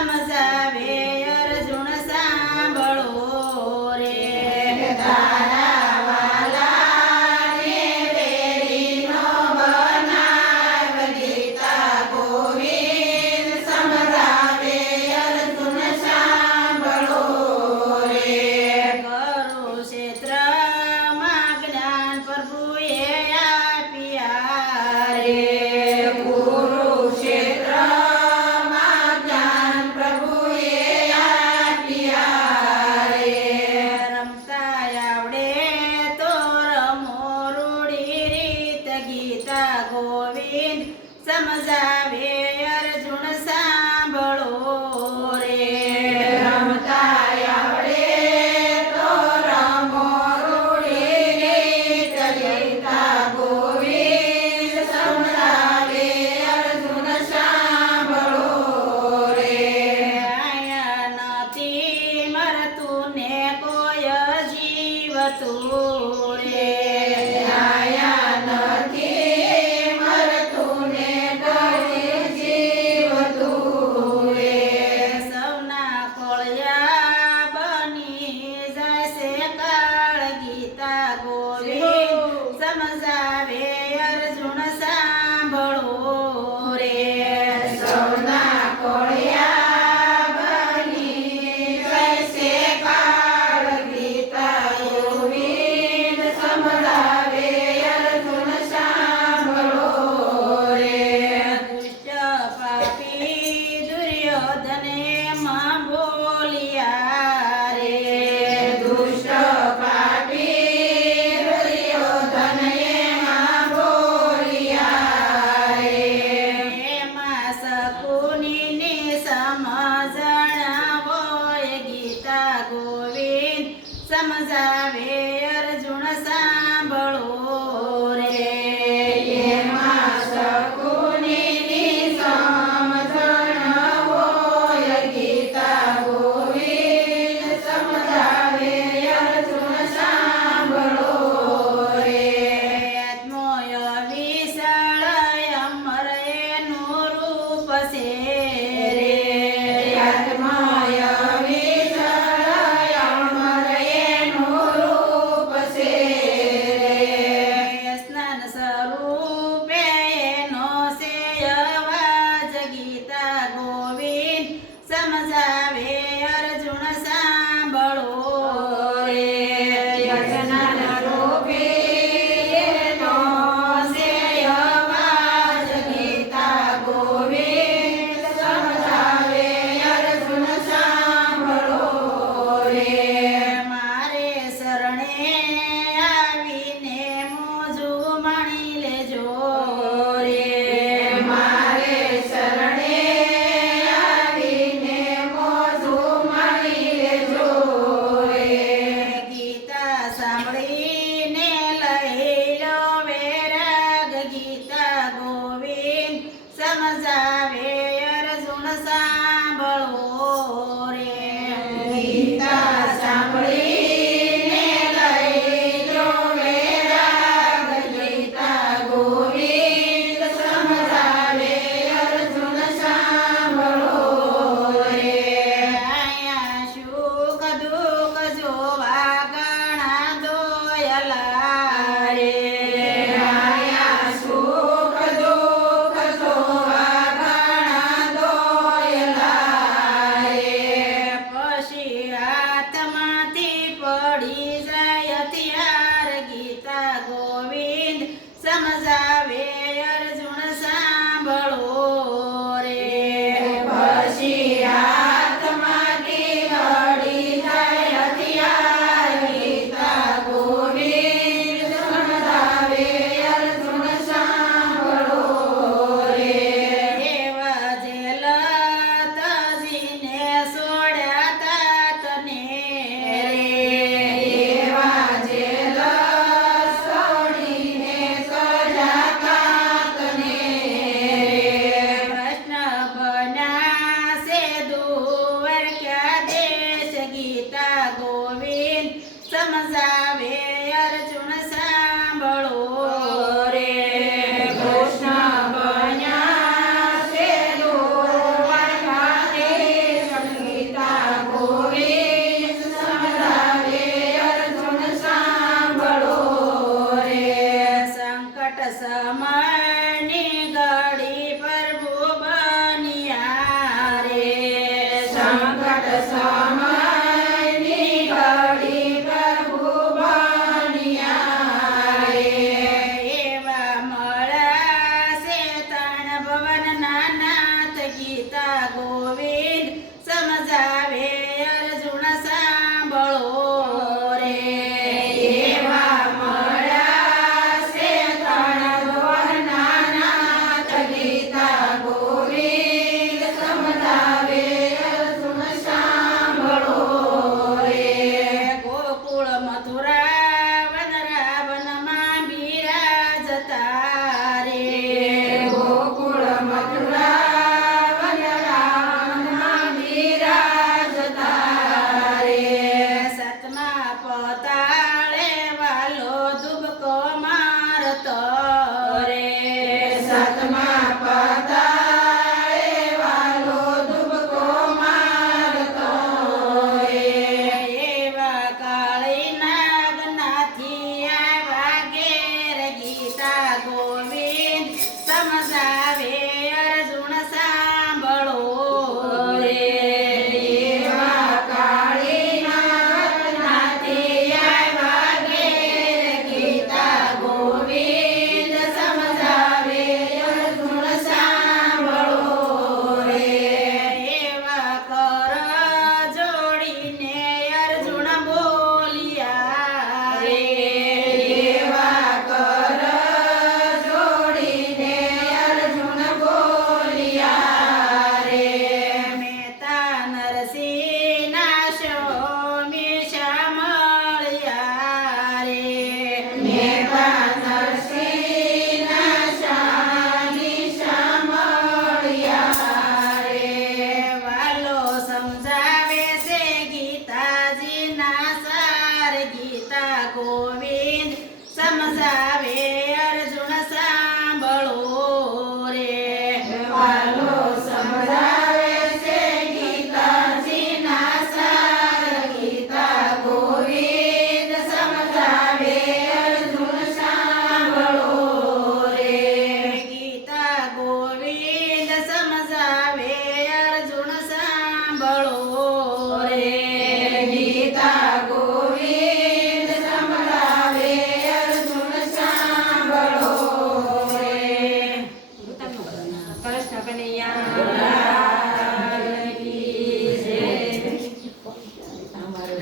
સમજાવે અર્જુન સાંભળો રે તારા વાલાને વેરીનો બનાવ ગીતા ગોવિંદ સમજાવે અર્જુન સાંભળો રે કરુક્ષેત્રમાં જ્ઞાન પ્રભુએ આપ્યા રે કુરુક્ષેત્રમાં જ્ઞાન પ્રભુએ આપ્યા રે રમતા આવડે તો રમો રૂડી રીત ગીતા ગોવિંદ સમજાવે અર્જુન સાંભળો રે રમતા આવડે તો રમો રૂડી રીત ગીતા ગોવિંદ સમજાવે અર્જુન સાંભળો રે આયા નથી મરતું ને કોઈ જીવતું રે આયા નથી મરતું ને કોઈ જીવતું રે સૌના કોળિયા બની જશે કાળ ગીતા ગોવિંદ સમજાવે અર્જુન સાંભળો રે સૌના કોળિયા બની જશે કાળ ગીતા ગોવિંદ સમજાવે અર્જુન સાંભળો રે દુષ્ટ પાપી દુર્યોધને માં બોલ્યા રે દુષ્ટ પાપી દુર્યોધને માં બોલ્યા રે એમાં શકુનીની સમજણ હોય ગીતા ગોવિંદ સમજાવે અર્જુન સાંભળો રે એમાં શકુનીની સમજણ હોય ગીતા ગોવિંદ સમજાવે અર્જુન સાંભળો રે આત્મોય વિશાળ અમર એનું રૂપ છે રે આત્મોય વિશાળ અમર એનું રૂપ છે રે સ્નાન સ્વરૂપે એનો છે અવાજ ગીતા ગોવિંદ સમજાવે અર્જુન સાંભળો રે સ્નાન રૂપે એનો છે અવાજ ગીતા ગોવિંદ સમજાવે અર્જુન સાંભળો રે મારે શરણે આવીને મોજું માણી લેજો રે મારે શરણે આવીને મોજું માણી લેજો રે ગીતા સાંભળીને લઈ લો વૈરાગ ગીતા ગોવિંદ સમજાવે અર્જુન સાંભળો રે ગીતા સાંભળીને લઈ લો વૈરાગ ગીતા ગોવિંદ સમજાવે અર્જુન સાંભળો રે આયા સુખ દુઃખ જોવા ઘણા દોયલા રે આયા સુખ દુઃખ જોવા ઘણા સમયની ઘડી પ્રભુ બન્યા રે સંકટ સમયની ઘડી પ્રભુ બન્યા રે એવા મળ્યા છે ત્રણ ભવનના નાથ ગીતા ગોવિંદ સમજાવે અર્જુન સાંભળો રે એવા મળ્યા છે ત્રણ ભવનના નાથ ગીતા ગોવિંદ સમજાવે અર્જુન સાંભળો રે ગોકુળ મથુરા વનરાવનમાં બિરાજતા રે ગોકુળ મથુરા વનરાવનમાં બિરાજતા રે સતમા પતાળે વાલો ધુબકો મારતો રે સતમા પતાળે વાલો ધુબકો મારતો રે એવા કાળી નાગનાથી આવ્યા ઘેર ગીતા ગોવિંદ સમજાવે અર્જુન સાંભળો રે એવા કાળી નાગનાથી આવ્યા ઘેર ગીતા ગોવિંદ સમજાવે અર્જુન સાંભળો રે એવા કર જોડીને અર્જુન બોલ્યા રે એવા કર જોડીને અર્જુન બોલ્યા રે મહેતા નરસિંહના સ્વામી મળ્યા રે મહેતા નરસિંહના સ્વામી મળ્યા રે વાલો સમજાવે છે ગીતાજીના સાર ગીતા ગોવિંદ સમજાવે અર્જુન સાંભળો રે વાલો સમજાવે છે ગીતાજીના સાર ગીતા ગોવિંદ સમજાવે અર્જુન સાંભળો રે ગીતા ગોવિંદ સમજાવે અર્જુન સાંભળો રે ગીતા ગોવિંદ સમજાવે અર્જુન સાંભળો રે કૃષ્ણ કનૈયા કી જય. અમારો